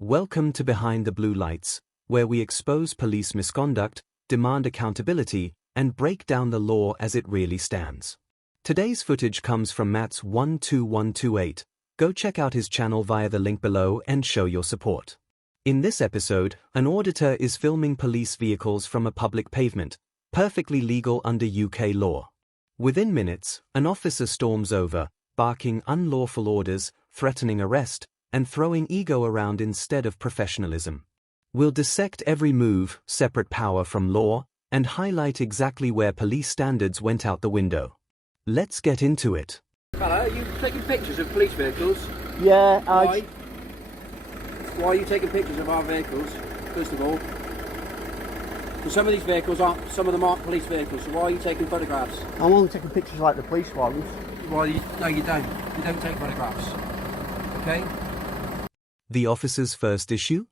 Welcome to Behind the Blue Lights, where we expose police misconduct, demand accountability, and break down the law as it really stands. Today's footage comes from Matt's 12128. Go check out his channel via the link below and show your support. In this episode, an auditor is filming police vehicles from a public pavement, perfectly legal under UK law. Within minutes, an officer storms over, barking unlawful orders, threatening arrest, and throwing ego around instead of professionalism. We'll dissect every move, separate power from law, and highlight exactly where police standards went out the window. Let's get into it. Hello, are you taking pictures of police vehicles? Yeah, Why? Why are you taking pictures of our vehicles, first of all? Because some of these vehicles aren't, some of them aren't police vehicles, so why are you taking photographs? I'm only taking pictures like the police ones. No, you don't. You don't take photographs. Okay? The officer's first issue?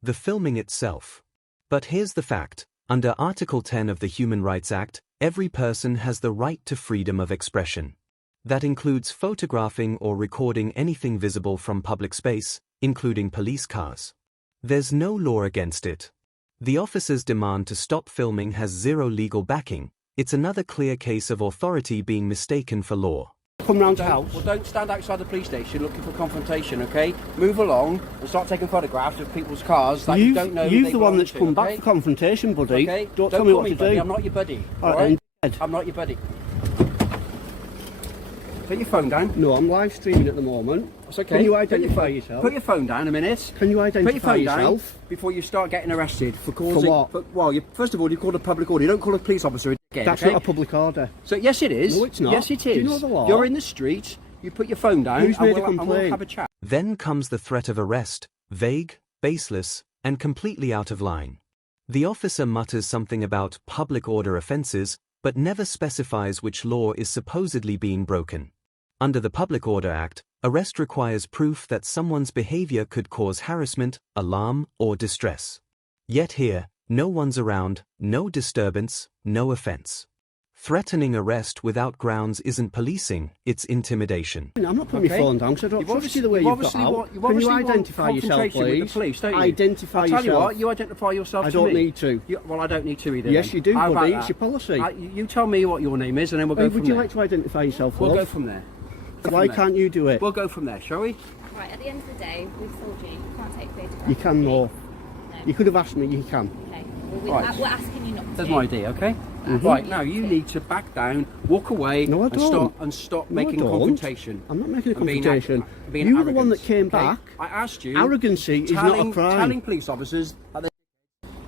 The filming itself. But here's the fact. Under Article 10 of the Human Rights Act, every person has the right to freedom of expression. That includes photographing or recording anything visible from public space, including police cars. There's no law against it. The officer's demand to stop filming has zero legal backing. It's another clear case of authority being mistaken for law. Come round to house. Well, don't stand outside the police station looking for confrontation, okay? Move along and start taking photographs of people's cars that you don't know. You're the one that's come back for confrontation, buddy. Okay? Don't tell me what to buddy. do. I'm not your buddy. All right? I'm not your buddy. Put your phone down. No, I'm live streaming at the moment. That's okay. Can you identify yourself? Put your phone down a minute. Can you identify Put your phone yourself? down before you start getting arrested for causing... For what? Well, first of all, you called a public order. You don't call a police officer a dickhead, That's okay? not a public order. So, yes, it is. No, it's not. Yes, it is. Do you know the law? You're in the street. You put your phone down. Who's made a and we'll complaint? have a chat. Then comes the threat of arrest, vague, baseless, and completely out of line. The officer mutters something about public order offences, but never specifies which law is supposedly being broken. Under the Public Order Act, arrest requires proof that someone's behavior could cause harassment, alarm, or distress. Yet here, no one's around, no disturbance, no offence. Threatening arrest without grounds isn't policing, it's intimidation. I'm not putting my phone down because I don't trust you the way you've got out. Can you identify yourself, please? Police, don't you? Identify yourself. I'll tell you what, you identify yourself I to me. don't need to. Well, I don't need to either. Yes, then. you do, How buddy. about It's your policy. You tell me what your name is and then we'll go from there. Would you like to identify yourself, We'll love? go from there. Why can't you do it? We'll go from there, shall we? Right, at the end of the day, we've told you you can't take photographs. You can, no. no. You could have asked me, you can. Okay, well, Right. we're asking you not to. That's my idea, okay? Right, now you need to back down, walk away, No, I don't. and stop No, I making don't. confrontation. I'm not making a And being confrontation. being You were the one arrogant, that came okay? back. I asked you. Arrogancy is not a crime. Telling police officers that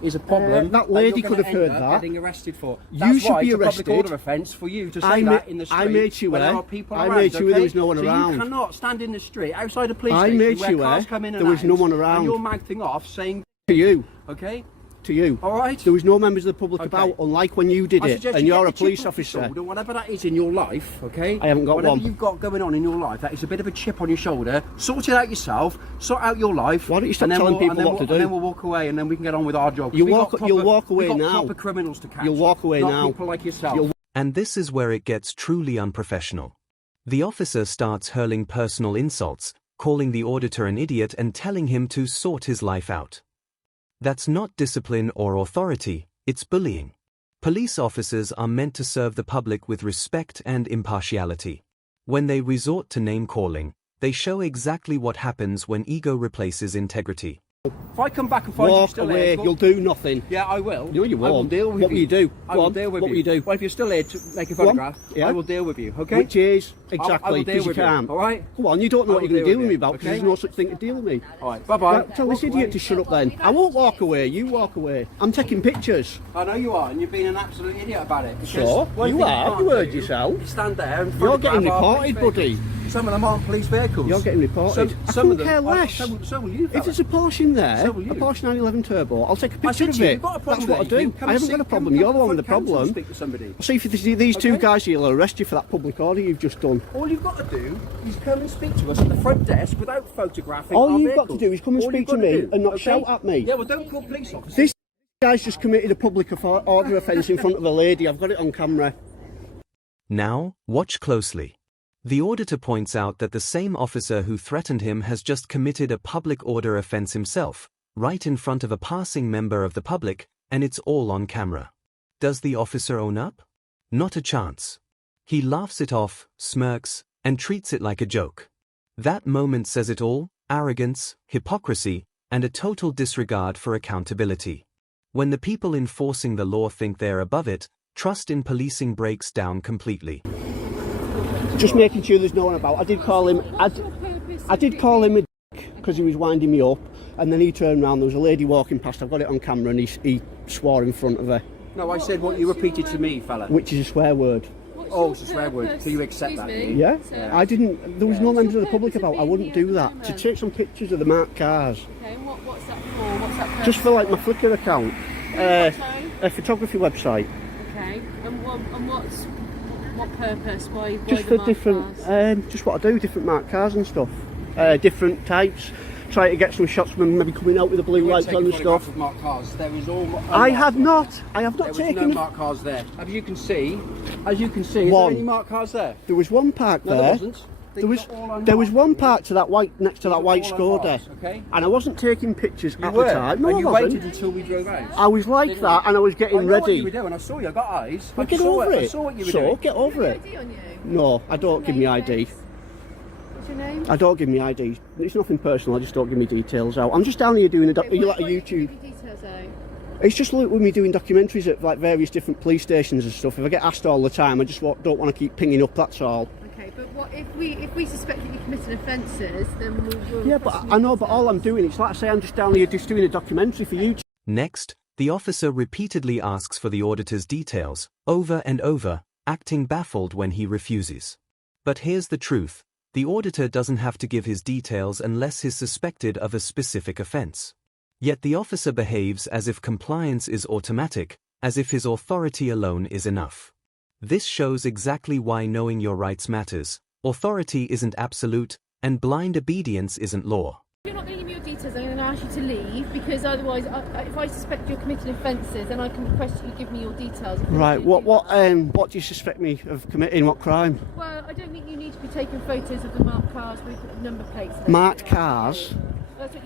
is a problem. That lady you're could have gonna heard end up that. Getting arrested for. You That's should why be it's a arrested. public order offence for you to say I that in the street. I made you when aware. there are people I around, made you aware there okay? was no one so around. You cannot stand in the street outside a police I station made where you cars aware come in and there was out, no one around. and you're mouthing off saying, To you. okay, To you. all right. There was no members of the public Okay. about, unlike when you did I it, suggest and you you're get a the police chip off your officer. shoulder, whatever that is in your life, okay? I haven't got whatever one. you've got going on in your life, that is a bit of a chip on your shoulder. Sort it out yourself. Sort out your life. Why don't you stop and then telling we'll, people and then what we'll, to do? And then we'll walk away, and then we can get on with our job. You'll We've walk- got you'll walk away we've got now. proper criminals to catch. You'll walk away not now. people like yourself. And this is where it gets truly unprofessional. The officer starts hurling personal insults, calling the auditor an idiot and telling him to sort his life out. That's not discipline or authority, it's bullying. Police officers are meant to serve the public with respect and impartiality. When they resort to name-calling, they show exactly what happens when ego replaces integrity. If I come back and find you Walk still away, here, you'll do nothing. yeah, I will. No, you I will won't. deal with What will you do? I Go will on, deal with what will you do? Well, if you're still here to make a Go on, photograph, yeah. I will deal with you, okay? Which is I exactly will deal because you with you, can't. all right? Come on, you don't know I what will you're going to deal deal with with me you, about because okay? there's no such thing to deal with me. All right, bye-bye. Right, tell this idiot to shut up then. I won't walk away, you walk away. I'm taking pictures. I know you are, and you're being an absolute idiot about it. because So? one You thing are? can't You heard do yourself. is stand there and You're getting photograph our reported, police buddy. vehicles. Some of them aren't police vehicles. You're getting reported. I Some of couldn't them, care less. So will you, If fella. there's a Porsche in there, So will you. a Porsche 911 Turbo, I'll take a I picture said of to you, it. you've got a That's problem what I there. do. Come I and haven't got a see- problem. come You're the one with the front council and problem. Speak to somebody. See if these two Okay. guys here will arrest you for that public order you've just done. All you've got to do is come and speak to us at the front desk without photographing All our you've got to vehicles. do is come and All speak you've to got me do, and not okay? shout at me. Yeah, well, don't call police officers. This guy's just committed a public order offence in front of a lady. I've got it on camera. Now, watch closely. The auditor points out that the same officer who threatened him has just committed a public order offence himself, right in front of a passing member of the public, and it's all on camera. Does the officer own up? Not a chance. He laughs it off, smirks, and treats it like a joke. That moment says it all: arrogance, hypocrisy, and a total disregard for accountability. When the people enforcing the law think they're above it, trust in policing breaks down completely. Just making sure there's no one about. I did call him a dick because he was winding me up, and then he turned around. There was a lady walking past. I've got it on camera, and he swore in front of her. No, I said what you repeated to me, fella. Which is a swear word. Oh, it's a swear word. So you accept that? Yeah. I didn't. There was no members of the public about. I wouldn't do that. To take some pictures of the marked cars. Okay, and what's that for? What's that for? Just for like my Flickr account. A photography website. Okay, and what purpose? Why just for different, just what I do, different marked cars and stuff. Different types. Try to get some shots of them maybe coming out with the blue lights on and stuff. Of marked cars. There was all. I have not there taken. Was no marked cars there. As you can see, is there any marked cars there? There was one parked there. There wasn't. There was one parked to that white next to that white Skoda, okay. And I wasn't taking pictures at the time. No, and you I wasn't. waited until we drove out. I was like that, and I was getting ready. What you were doing. I saw you. I got eyes. Well, get over it. I saw what you were doing. Get over it. ID on you? No, I don't give me ID. What's your name? I don't give me ID. It's nothing personal. I just don't give me details out. I'm just down here doing are you like a YouTube? Details out? It's just like with me doing documentaries at like various different police stations and stuff. If I get asked all the time, I just don't want to keep pinging up. That's all. Okay, but what if we suspect that you committed offences, then we'll yeah, but I know. But all I'm doing, it's like I say, I'm just down here just doing a documentary for YouTube. Next, the officer repeatedly asks for the auditor's details, over and over, acting baffled when he refuses. But here's the truth: the auditor doesn't have to give his details unless he's suspected of a specific offence. Yet the officer behaves as if compliance is automatic, as if his authority alone is enough. This shows exactly why knowing your rights matters. Authority isn't absolute, and blind obedience isn't law. If you're not going to give me your details, I'm going to ask you to leave, because otherwise, if I suspect you're committing offences, then I can request that you give me your details. Right. What do you suspect me of committing? What crime? Well, I don't think you need to be taking photos of the marked cars with number plates. Marked cars?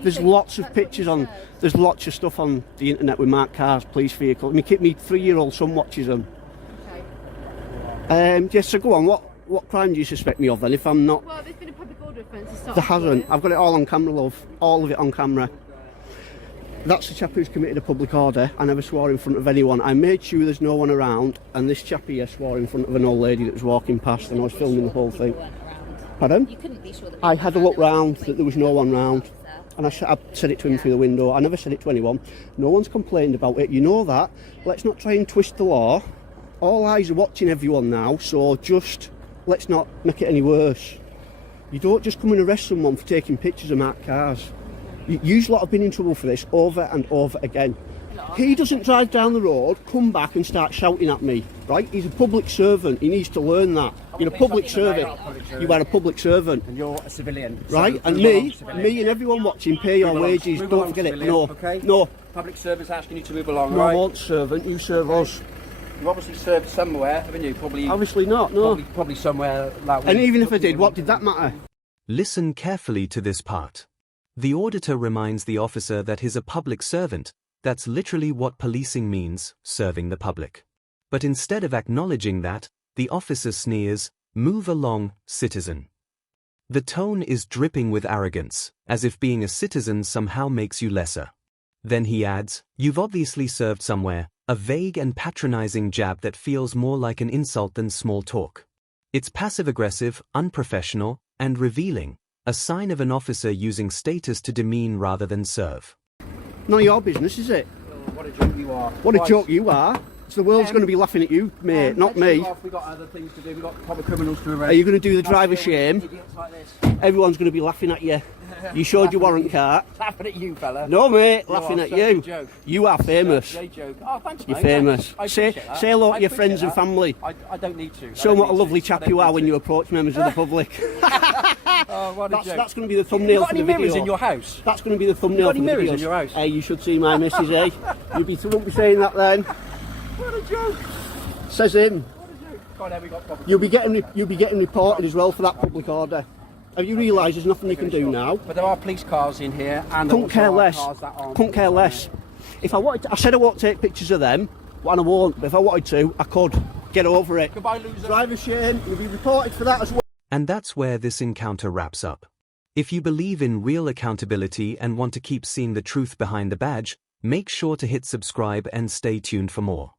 There's lots of pictures on. There's lots of stuff on the internet with marked cars, police vehicles. My 3-year-old son watches them. Okay. Yes. So go on. What crime do you suspect me of then? If I'm not. Well, there's been a public order offence. There hasn't. I've got it all on camera, love. All of it on camera. That's the chap who's committed a public order. I never swore in front of anyone. I made sure there's no one around, and this chap here swore in front of an old lady that was walking past, and I was filming the whole thing. Pardon? You couldn't be sure that I had a look round that there was no one round. And I said it to him through the window. I never said it to anyone. No one's complained about it. You know that. Let's not try and twist the law. All eyes are watching everyone now, so just let's not make it any worse. You don't just come and arrest someone for taking pictures of marked cars. You lot have been in trouble for this over and over again. He doesn't drive down the road, come back and start shouting at me, right? He's a public servant. He needs to learn that. You're a public servant. You are a public servant. And you're a civilian. Right? So and me and everyone watching pay your wages. Don't forget it. No. Okay? No. Public servant's asking you to move along, No, right? I won't servant. You serve us. You obviously served somewhere, haven't you? Probably. Obviously not, no. Probably somewhere like. And even if I did, what did that matter? Listen carefully to this part. The auditor reminds the officer that he's a public servant. That's literally what policing means, serving the public. But instead of acknowledging that, the officer sneers, "Move along, citizen." The tone is dripping with arrogance, as if being a citizen somehow makes you lesser. Then he adds, "You've obviously served somewhere," a vague and patronizing jab that feels more like an insult than small talk. It's passive-aggressive, unprofessional, and revealing, a sign of an officer using status to demean rather than serve. None of your business, is it? Oh, what a joke you are. What a joke you are. So the world's going to be laughing at you, mate, not me. We've got other things to do. We've got proper criminals to arrest. Are you going to do the driver shame? Idiots like this. Everyone's going to be laughing at you. You showed your warrant card. Laughing at you, fella. No, mate, You laughing are at such you. a joke. You are famous. They joke. Oh, thanks, You're mate. famous. I Say appreciate that. hello I to your appreciate friends and that. family. I don't need to. Show them what a lovely chap you are when you approach members of the public. Oh, what a joke. That's going to be the thumbnail for the You got any mirrors video. in your house? That's going to be the thumbnail got for any the mirrors videos. in your house? Hey, you should see my missus, eh? You won't be saying that then. What a joke. Says him. God, we got proper You'll be getting reported as well for that public order. Have you realised there's nothing you can do now? But there are police cars in here, and Couldn't also care are less. cars that aren't Couldn't care police on less. there. If I wanted to, I said I won't take pictures of them, and I won't. But if I wanted to, I could. Get over it. Goodbye, loser. Driver shame. You'll be reported for that as well. And that's where this encounter wraps up. If you believe in real accountability and want to keep seeing the truth behind the badge, make sure to hit subscribe and stay tuned for more.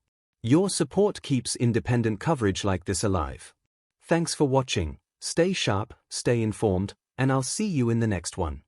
Your support keeps independent coverage like this alive. Thanks for watching. Stay sharp, stay informed, and I'll see you in the next one.